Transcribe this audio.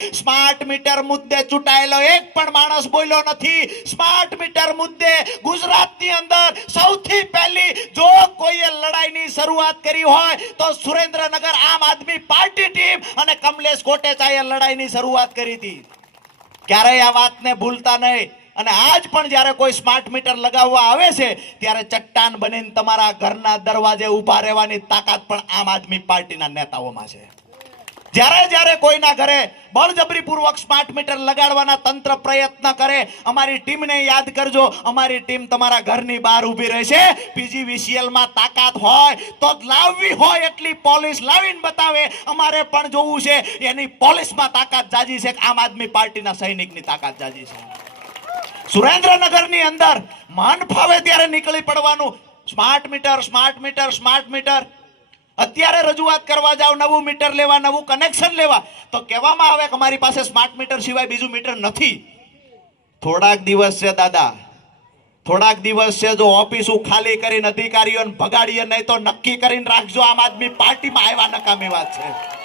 Smart meter મુદ્દે ચૂંટાયેલો એક પણ માણસ બોલ્યો નથી। સ્માર્ટ મીટર મુદ્દે ગુજરાતની અંદર સૌથી પહેલી જો કોઈએ લડાઈની શરૂઆત કરી હોય તો સુરેન્દ્રનગર આમ આદમી પાર્ટી ટીમ અને કમલેશ કોટેચાએ લડાઈની શરૂઆત કરી હતી। ક્યારેય આ વાતને ભૂલતા નહીં। અને આજ પણ જ્યારે કોઈ સ્માર્ટ મીટર લગાવવા આવે છે ત્યારે ચટ્ટાન બનીને તમારા ઘરના દરવાજે ઊભા રહેવાની તાકાત પણ આમ આદમી પાર્ટીના નેતાઓમાં છે। જ્યારે જ્યારે કોઈના ઘરે બળજબરીપૂર્વક સ્માર્ટ મીટર લગાડવાના તંત્ર પ્રયત્ન કરે, અમારી ટીમને યાદ કરજો, અમારી ટીમ તમારા ઘરની બહાર ઊભી રહેશે। પીજીવીસીએલ માં તાકાત હોય તો લાવવી હોય એટલી પોલીસ લાવીને બતાવે। અમારે પણ જોવું છે એની પોલીસમાં તાકાત જાજી છે કે આમ આદમી પાર્ટીના સૈનિકની તાકાત જાજી છે। સુરેન્દ્રનગરની અંદર મન ફાવે ત્યારે નીકળી પડવાનું। Smart meter, smart meter, smart meter. અત્યારે રજૂઆત કરવા જાવ, નવું મીટર લેવા, નવું કનેક્શન લેવા, તો કહેવામાં આવે કે અમારી પાસે સ્માર્ટ મીટર સિવાય બીજું મીટર નથી। થોડાક દિવસ છે દાદા, થોડાક દિવસ છે। જો ઓફિસો ખાલી કરીને અધિકારીઓને ભગાડીએ નહીં તો નક્કી કરીને રાખજો, આમ આદમી પાર્ટીમાં આવ્યા નકામી વાત છે।